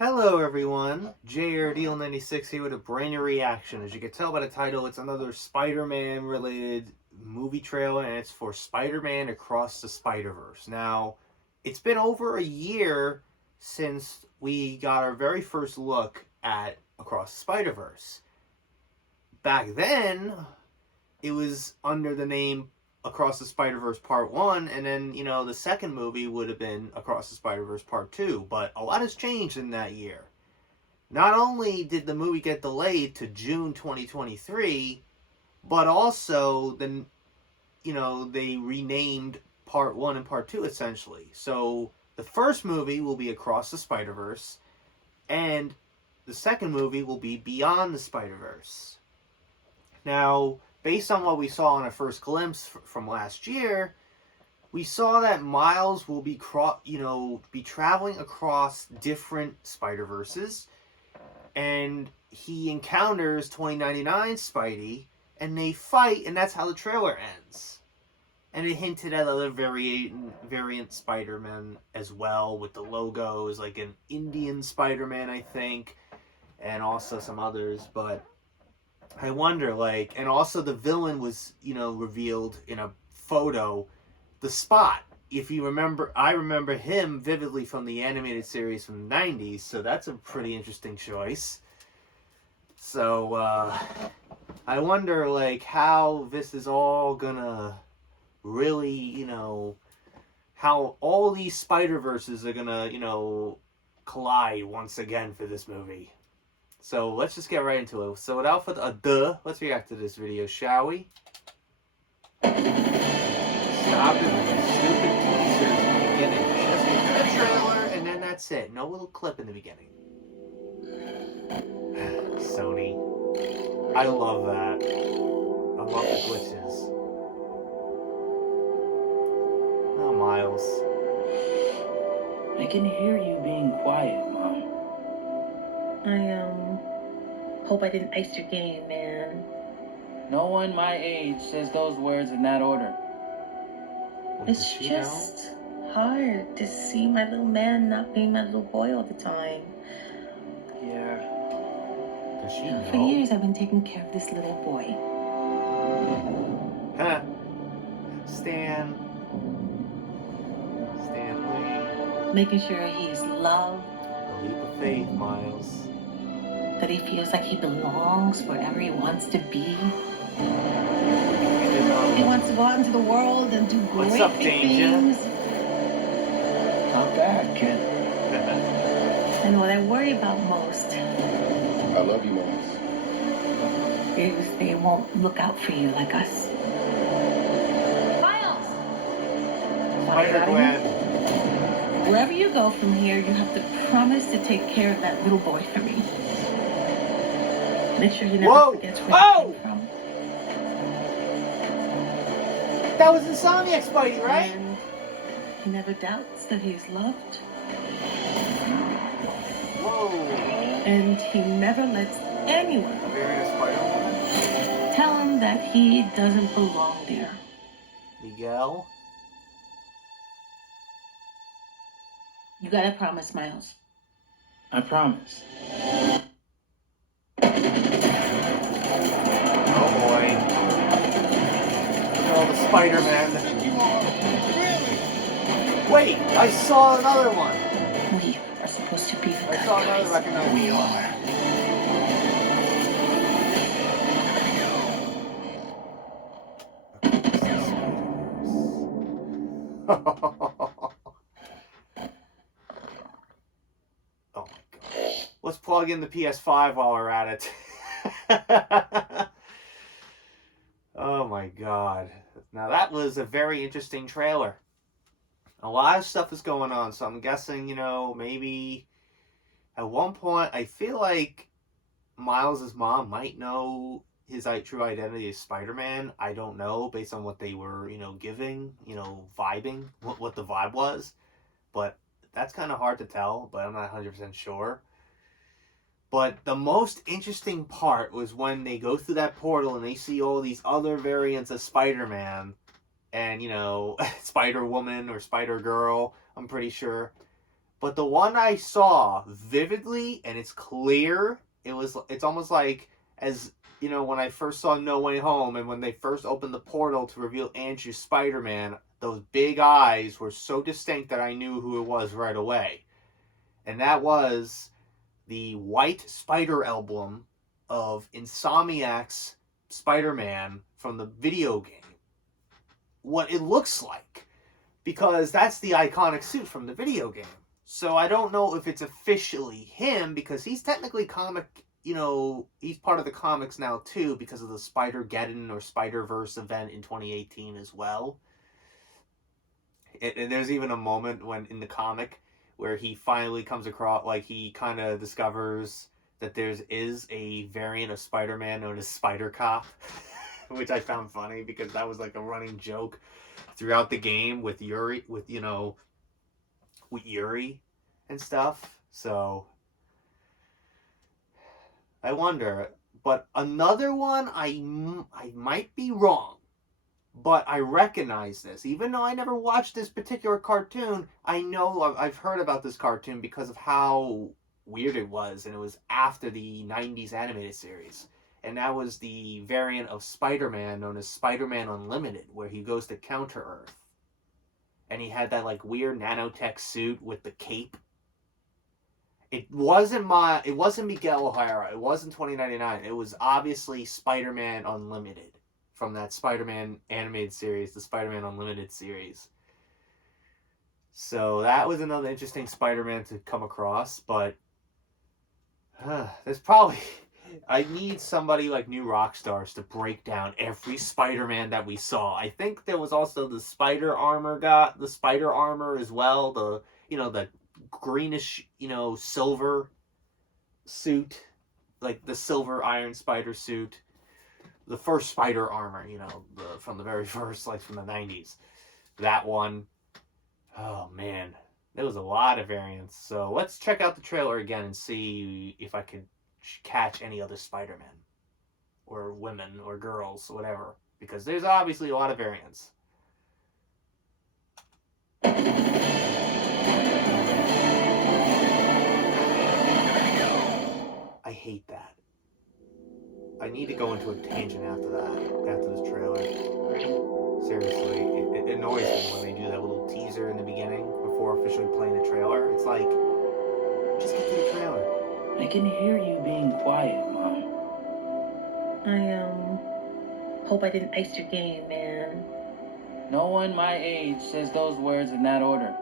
Hello everyone, JRDeal96 here with a brand new reaction. As you can tell by the title, it's another Spider-Man related movie trailer, and it's for Spider-Man Across the Spider-Verse. Now, it's been over a year since we got our very first look at Across the Spider-Verse. Back then, it was under the name Across the Spider-Verse Part 1, and then, the second movie would have been Across the Spider-Verse Part 2, but a lot has changed in that year. Not only did the movie get delayed to June 2023, but also they renamed Part 1 and Part 2 essentially. So the first movie will be Across the Spider-Verse, and the second movie will be Beyond the Spider-Verse. Now, based on what we saw in a first glimpse from last year, we saw that Miles will be traveling across different Spider-Verses, and he encounters 2099 Spidey, and they fight, and that's how the trailer ends. And it hinted at other variant Spider-Man as well, with the logos, like an Indian Spider-Man, I think, and also some others, but I wonder, and also the villain was, revealed in a photo, the Spot. If you remember, I remember him vividly from the animated series from the 90s, so that's a pretty interesting choice. So, I wonder, how this is all gonna really, how all these Spider-Verses are gonna, collide once again for this movie. So let's just get right into it. So without further ado, let's react to this video, shall we? Stop it, stupid teaser at the beginning. Just get to the trailer, and then that's it. No little clip in the beginning. Sony. I love that. I love the glitches. Oh, Miles. I can hear you being quiet, Mom. I hope I didn't ice your game, man. No one my age says those words in that order. It's just hard to see my little man not being my little boy all the time. Yeah. Does she know? For years I've been taking care of this little boy. Huh. Stan Lee. Making sure he's loved. A leap of faith, Miles. That he feels like he belongs wherever he wants to be. He wants to go out into the world and do great things. Not bad, kid. And what I worry about most I love you, Miles. is they won't look out for you like us. Miles! Spider-Gwen. Wherever you go from here, you have to promise to take care of that little boy for me. Make sure you never forget where he came from. That was Insomniac Spidey, right? And he never doubts that he's loved. Whoa. And he never lets anyone A variant of Spider-Woman. tell him that he doesn't belong there. Miguel. You gotta promise, Miles. I promise. Oh boy. Look at all the Spider-Man. Wait, I saw another one. We are supposed to be the I saw another recognized we oh my god. Let's plug in the PS5 while we're at it. Oh my god. Now that was a very interesting trailer. A lot of stuff is going on, so I'm guessing, maybe at one point, I feel like Miles' mom might know his true identity as Spider-Man. I don't know, based on what they were, giving, vibing, what the vibe was. But that's kind of hard to tell, but I'm not 100% sure. But the most interesting part was when they go through that portal and they see all these other variants of Spider-Man. And, Spider-Woman or Spider-Girl, I'm pretty sure. But the one I saw vividly, and it's clear, it's almost like, as you know, when I first saw No Way Home, and when they first opened the portal to reveal Andrew's Spider-Man, those big eyes were so distinct that I knew who it was right away. And that was the White Spider album of Insomniac's Spider-Man from the video game. What it looks like. Because that's the iconic suit from the video game. So I don't know if it's officially him, because he's technically comic, he's part of the comics now too, because of the Spider-Geddon or Spider-Verse event in 2018 as well. And there's even a moment when in the comic where he finally comes across, like, he kind of discovers that there is a variant of Spider-Man known as Spider-Cop, which I found funny because that was like a running joke throughout the game with Yuri, with Yuri and stuff. So I wonder. But another one, I might be wrong, but I recognize this. Even though I never watched this particular cartoon, I know I've heard about this cartoon because of how weird it was, and it was after the 90s animated series. And that was the variant of Spider-Man known as Spider-Man Unlimited, where he goes to Counter-Earth. And he had that like weird nanotech suit with the cape. It wasn't Miguel O'Hara. It wasn't 2099. It was obviously Spider-Man Unlimited from that Spider-Man animated series, the Spider-Man Unlimited series. So that was another interesting Spider-Man to come across, but there's probably, I need somebody like New Rockstars to break down every Spider-Man that we saw. I think there was also the Spider Armor as well, the greenish, silver suit, like the silver Iron Spider suit. The first Spider Armor, from the very first, like from the 90s. That one. Oh, man. There was a lot of variants. So let's check out the trailer again and see if I can catch any other Spider-Men. Or women, or girls, whatever. Because there's obviously a lot of variants. I hate that. I need to go into a tangent after this trailer. Seriously, it annoys me when they do that little teaser in the beginning before officially playing the trailer. It's like, just get to the trailer. I can hear you being quiet, Mom. I hope I didn't ice your game, man. No one my age says those words in that order.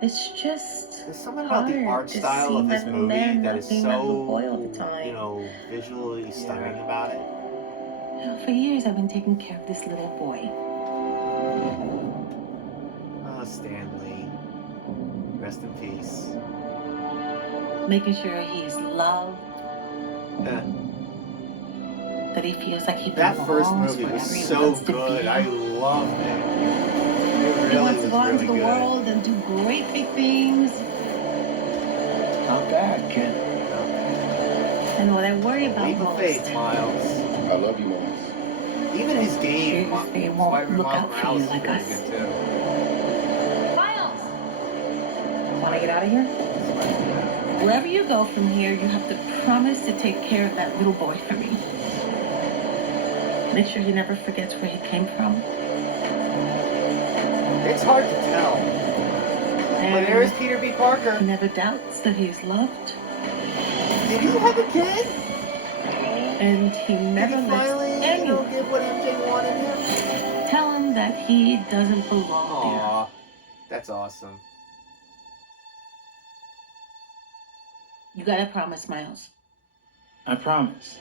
It's just There's something about the art style of this movie that is so, visually stunning about it. For years, I've been taking care of this little boy. Oh, Stanley. Rest in peace. Making sure he's loved. That he feels like he belongs. That first movie was so good. I loved it. He wants to go out into the world and do great big things. Not bad, kid. And what I worry about Leap of most. faith, Miles. I love you, Miles. Even his game, Sure, they won't Spider-Man look Miles out for you Morales is like pretty us. good too. Miles! Want to get out of here? Wherever you go from here, you have to promise to take care of that little boy for me. Make sure he never forgets where he came from. It's hard to tell. But there is Peter B. Parker. He never doubts that he is loved. Did you have a kid? And he never Did he lets finally, anyone get what MJ wanted him? tell him that he doesn't belong there. Aw, that's awesome. You gotta promise, Miles. I promise.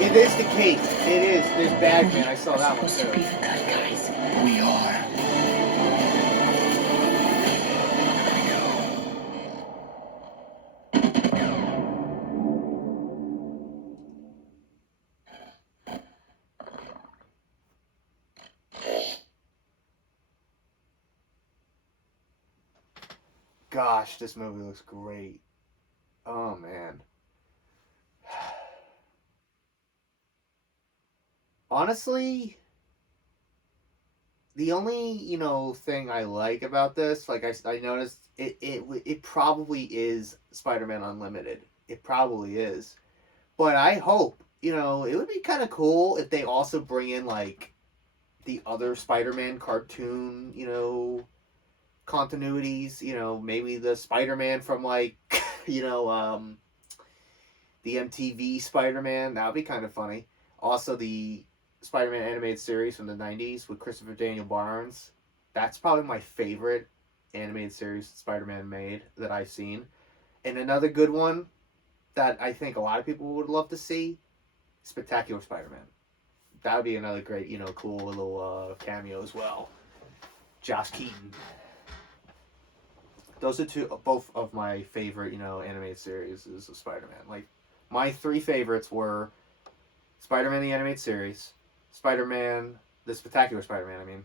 It is the case. It is. There's Bagman. I saw that one Supposed to be too. the good guys. We are. Gosh, this movie looks great. Oh man. honestly, the only, thing I like about this, like I noticed, it probably is Spider-Man Unlimited. It probably is. But I hope, it would be kind of cool if they also bring in, like, the other Spider-Man cartoon, continuities, maybe the Spider-Man from, like, the MTV Spider-Man. That would be kind of funny. Also, the Spider-Man animated series from the 90s with Christopher Daniel Barnes. That's probably my favorite animated series Spider-Man made that I've seen. And another good one that I think a lot of people would love to see, Spectacular Spider-Man. That would be another great, cool little cameo as well. Josh Keaton. Those are both of my favorite, animated series is of Spider-Man. Like, my three favorites were Spider-Man the animated series, Spider-Man, the Spectacular Spider-Man, I mean,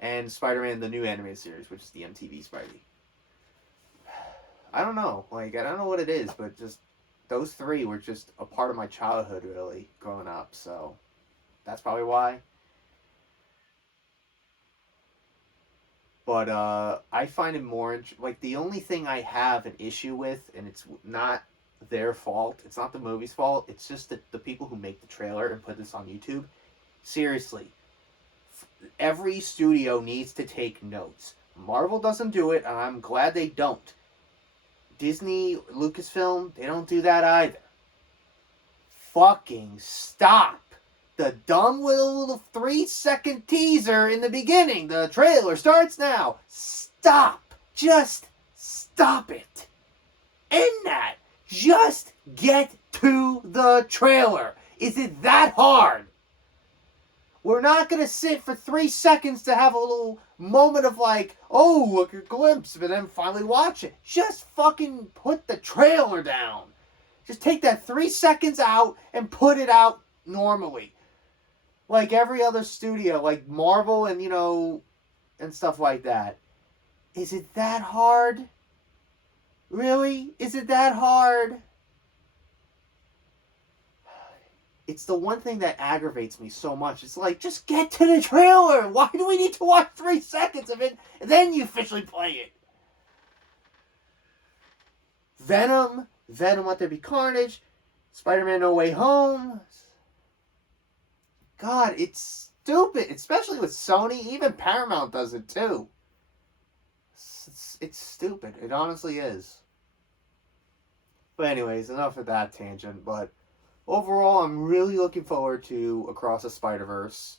and Spider-Man the new animated series, which is the MTV Spidey. I don't know. Like, I don't know what it is, but just those three were just a part of my childhood, really, growing up. So that's probably why. But I find it more like the only thing I have an issue with, and it's not their fault. It's not the movie's fault. It's just that the people who make the trailer and put this on YouTube. Seriously, every studio needs to take notes. Marvel doesn't do it, and I'm glad they don't. Disney, Lucasfilm, they don't do that either. Fucking stop. The dumb little 3-second teaser in the beginning. The trailer starts now. Stop. Just stop it. End that. Just get to the trailer. Is it that hard? We're not going to sit for 3 seconds to have a little moment of like, oh, look, a glimpse, but then finally watch it. Just fucking put the trailer down. Just take that 3 seconds out and put it out normally. Like every other studio, like Marvel and, and stuff like that. Is it that hard? Really? Is it that hard? It's the one thing that aggravates me so much. It's like, just get to the trailer. Why do we need to watch 3 seconds of it and then you officially play it? Venom, Let There Be Carnage, Spider-Man No Way Home. God, it's stupid, especially with Sony. Even Paramount does it too. It's stupid. It honestly is. But anyways, enough of that tangent. But overall, I'm really looking forward to Across the Spider-Verse.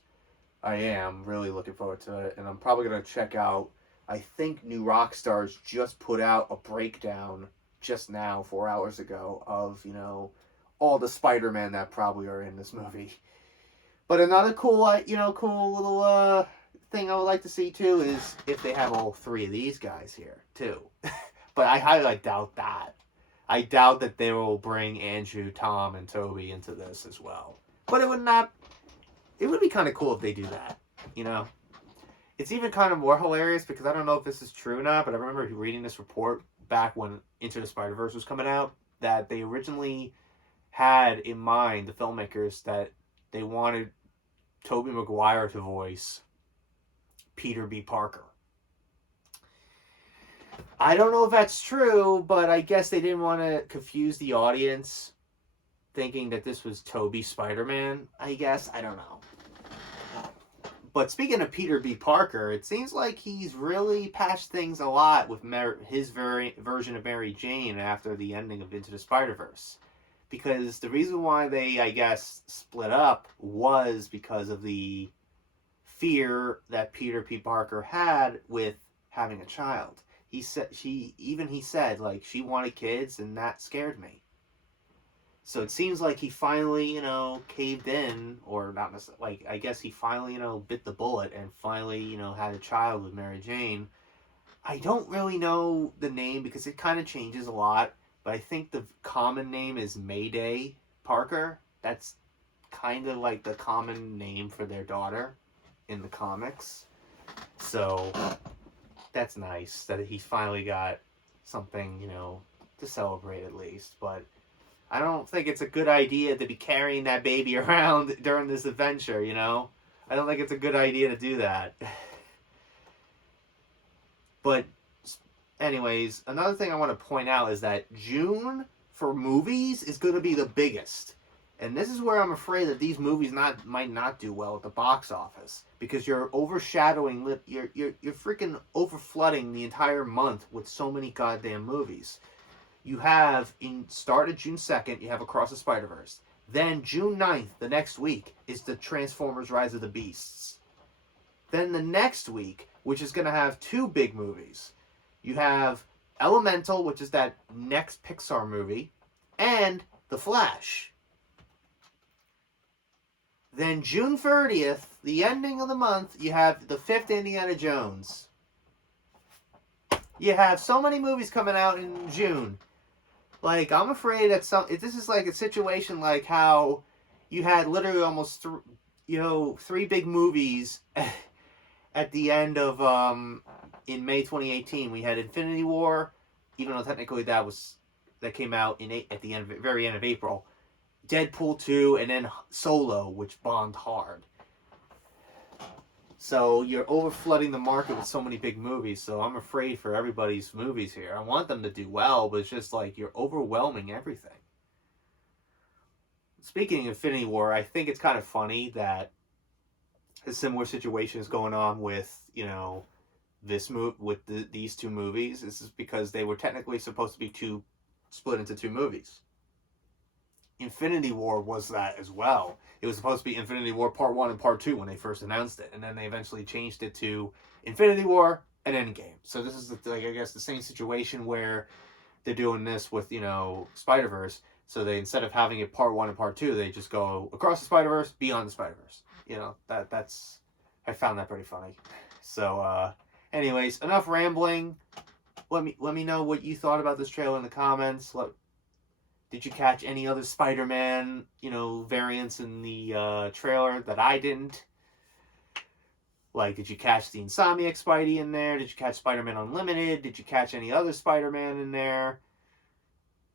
I am really looking forward to it. And I'm probably going to check out, I think New Rockstars just put out a breakdown just now, 4 hours ago, of, all the Spider-Man that probably are in this movie. But another cool little thing I would like to see, too, is if they have all three of these guys here, too. But I highly doubt that. I doubt that they will bring Andrew, Tom, and Toby into this as well. But it would be kind of cool if they do that, It's even kind of more hilarious because I don't know if this is true or not, but I remember reading this report back when Into the Spider-Verse was coming out, that they originally had in mind, the filmmakers, that they wanted Tobey Maguire to voice Peter B. Parker. I don't know if that's true, but I guess they didn't want to confuse the audience thinking that this was Tobey Spider-Man, I guess. I don't know. But speaking of Peter B. Parker, it seems like he's really patched things a lot with his version of Mary Jane after the ending of Into the Spider-Verse. Because the reason why they, I guess, split up was because of the fear that Peter P. Parker had with having a child. He said, like, she wanted kids and that scared me. So it seems like he finally, caved in, or not necessarily, like, I guess he finally, bit the bullet and finally, had a child with Mary Jane. I don't really know the name because it kind of changes a lot. But I think the common name is Mayday Parker. That's kind of like the common name for their daughter in the comics. So that's nice that he finally got something, to celebrate at least. But I don't think it's a good idea to be carrying that baby around during this adventure, you know? I don't think it's a good idea to do that. But anyways, another thing I want to point out is that June for movies is going to be the biggest. And this is where I'm afraid that these movies might not do well at the box office, because you're overshadowing, you're freaking overflooding the entire month with so many goddamn movies. You have, start of June 2nd, you have Across the Spider-Verse. Then June 9th, the next week, is the Transformers Rise of the Beasts. Then the next week, which is going to have two big movies, you have Elemental, which is that next Pixar movie, and The Flash. Then June 30th, the ending of the month, you have the 5th Indiana Jones. You have so many movies coming out in June. Like, I'm afraid that this is like a situation like how you had literally almost, 3 big movies at the end of, in May 2018. We had Infinity War, even though technically that came out at the very end of April. Deadpool 2, and then Solo, which bombed hard. So you're overflooding the market with so many big movies, so I'm afraid for everybody's movies here. I want them to do well, but it's just like you're overwhelming everything. Speaking of Infinity War, I think it's kind of funny that a similar situation is going on with, these two movies. This is because they were technically supposed to be split into 2 movies. Infinity War was that as well. It was supposed to be Infinity War Part 1 and Part 2 when they first announced it, and then they eventually changed it to Infinity War and Endgame. So this is, I guess, the same situation where they're doing this with, Spider-Verse. So they, instead of having it Part 1 and Part 2, they just go Across the Spider-Verse, Beyond the Spider-Verse. That's I found that pretty funny. So, anyways, enough rambling. Let me know what you thought about this trailer in the comments. Did you catch any other Spider-Man, variants in the trailer that I didn't? Like, did you catch the Insomniac Spidey in there? Did you catch Spider-Man Unlimited? Did you catch any other Spider-Man in there?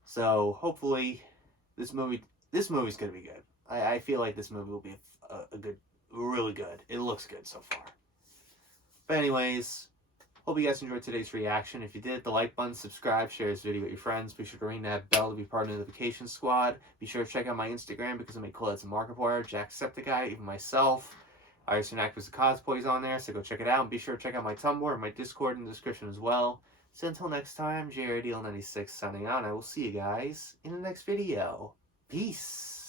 So, hopefully, this movie's going to be good. I feel like this movie will be really good. It looks good so far. But anyways, hope you guys enjoyed today's reaction. If you did, the like button, subscribe, share this video with your friends. Be sure to ring that bell to be part of the notification squad. Be sure to check out my Instagram because I make collabs and Markiplier, Jacksepticeye, even myself. I also act as the cosplays on there, so go check it out. And be sure to check out my Tumblr and my Discord in the description as well. So until next time, JRDL96 signing out. I will see you guys in the next video. Peace.